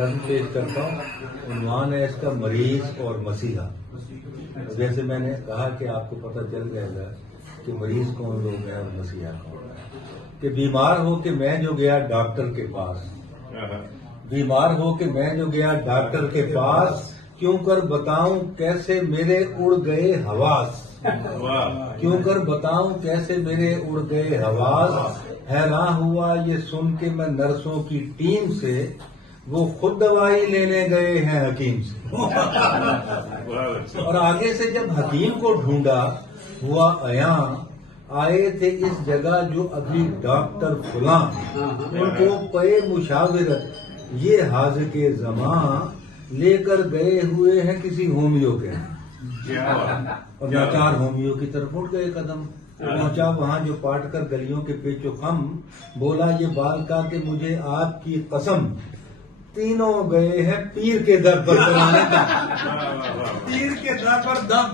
نظم پیش کرتا ہوں. عنوان ہے اس کا مریض اور مسیحا. جیسے میں نے کہا کہ آپ کو پتہ چل جائے گا کہ مریض کون لوگ ہیں اور مسیحا کون ہے. کہ بیمار ہو کہ میں جو گیا ڈاکٹر کے پاس، بیمار ہو کہ میں جو گیا ڈاکٹر کے پاس، کیوں کر بتاؤں کیسے میرے اڑ گئے حواس، کیوں کر بتاؤں کیسے میرے اڑ گئے حواس. حیران ہوا یہ سن کے میں نرسوں کی ٹیم سے، وہ خود دوائی لینے گئے ہیں حکیم سے. اور آگے سے جب حکیم کو ڈھونڈا ہوا عیاں، آئے تھے اس جگہ جو ابھی ڈاکٹر فلاں، ان کو پے مشاورت یہ حاضر کے زمان، لے کر گئے ہوئے ہیں کسی ہومیو کے. اور ناچار ہومیو کی طرف اٹھ گئے قدم. پہنچا وہاں جو پاٹ کر گلیوں کے پیچ و خم، بولا یہ بال کا کہ مجھے آپ کی قسم، تینوں گئے ہیں پیر کے در پر کرانے دم. پیر کے در پر دم.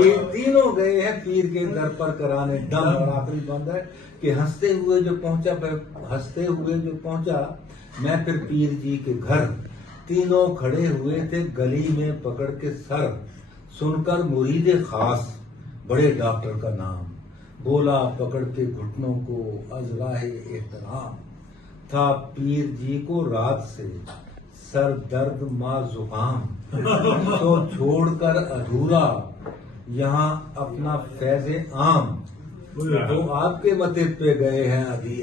یہ تینوں گئے ہیں پیر کے در پر کرانے دم. اور آخری بند ہے کہ ہنستے ہوئے جو پہنچا میں پھر پیر جی کے گھر، تینوں کھڑے ہوئے تھے گلی میں پکڑ کے سر. سن کر مرید خاص بڑے ڈاکٹر کا نام، بولا پکڑ کے گھٹنوں کو از راہ احترام. تھا پیر جی کو رات سے سر درد ماں زکام، تو چھوڑ کر ادھورا یہاں اپنا فیض عام، تو آپ کے متے پہ گئے ہیں ابھی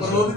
بہت